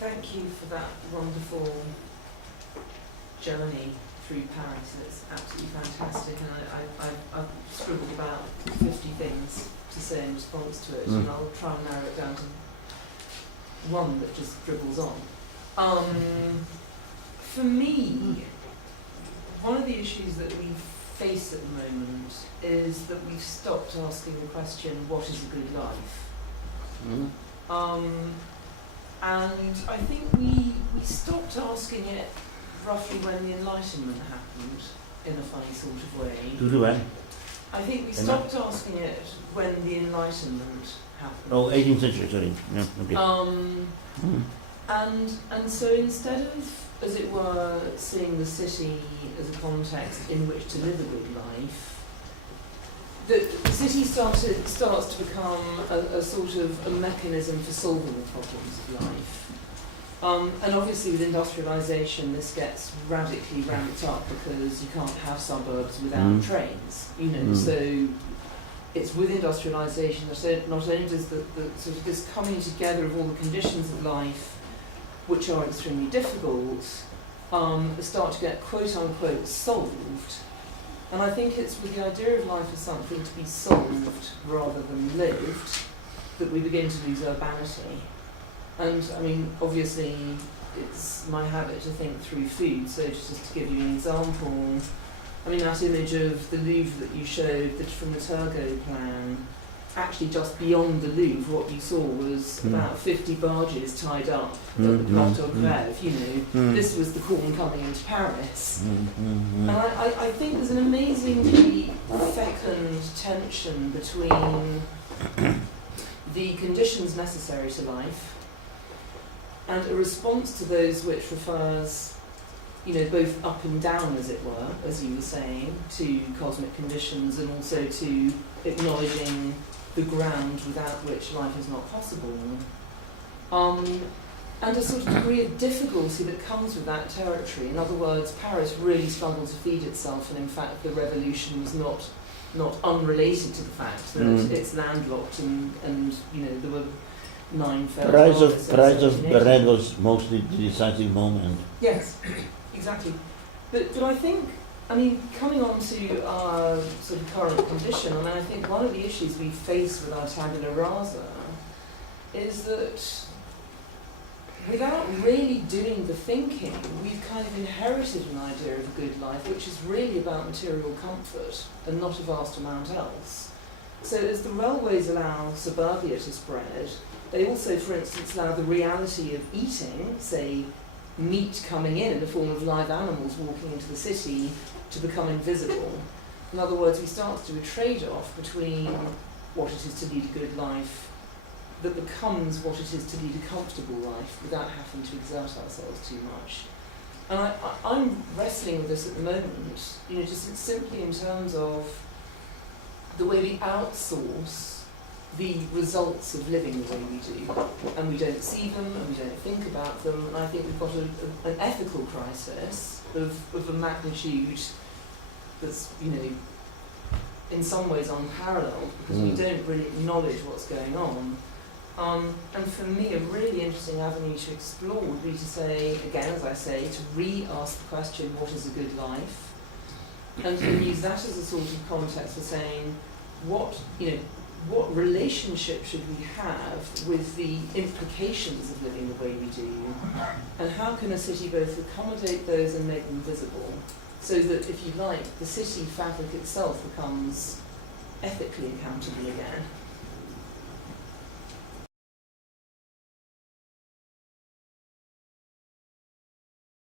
thank you for that wonderful journey through Paris. It's absolutely fantastic, and I've scribbled about 50 things to say in response to it, and I'll try and narrow it down to one that just dribbles on. For me, one of the issues that we face at the moment is that we've stopped asking the question, what is a good life? And I think we stopped asking it roughly when the Enlightenment happened, in a funny sort of way. I think we stopped asking it when the Enlightenment happened. Oh, 18th century, sorry. Yeah, okay. And so instead of, as it were, seeing the city as a context in which to live a good life, the city starts to become a sort of a mechanism for solving the problems of life. And obviously with industrialisation this gets radically ramped up because you can't have suburbs without trains, you know, so it's with industrialisation that not only does the sort of this coming together of all the conditions of life which are extremely difficult start to get quote unquote solved. And I think it's with the idea of life as something to be solved rather than lived that we begin to lose urbanity. And I mean, obviously, it's my habit to think through food, so just to give you an example, I mean, that image of the Louvre that you showed from the Turgot plan, actually just beyond the Louvre, what you saw was about 50 barges tied up at the Plateau Grève, you know, this was the corn coming into Paris. And I think there's an amazingly fecund tension between the conditions necessary to life and a response to those which refers, you know, both up and down, as it were, as you were saying, to cosmic conditions and also to acknowledging the ground without which life is not possible. And a sort of degree of difficulty that comes with that territory. In other words, Paris really struggled to feed itself, and in fact the revolution was not unrelated to the fact that it's landlocked and you know, there were 9 failed Price of bread was mostly the decisive moment. Yes, exactly. But I think, I mean, coming on to our sort of current condition, I mean, I think one of the issues we face with our tabula rasa is that without really doing the thinking, we've kind of inherited an idea of a good life, which is really about material comfort and not a vast amount else. So as the railways allow suburbia to spread, they also, for instance, allow the reality of eating, say, meat coming in the form of live animals walking into the city, to become invisible. In other words, we start to do a trade-off between what it is to lead a good life that becomes what it is to lead a comfortable life without having to exert ourselves too much. And I'm wrestling with this at the moment, you know, just simply in terms of the way we outsource the results of living the way we do, and we don't see them and we don't think about them, and I think we've got an ethical crisis of a magnitude that's, you know, in some ways unparalleled because we don't really acknowledge what's going on. And for me, a really interesting avenue to explore would be to say, again, as I say, to re-ask the question, what is a good life? And to use that as a sort of context for saying, what relationship should we have with the implications of living the way we do? And how can a city both accommodate those and make them visible? So that, if you like, the city fabric itself becomes ethically accountable again.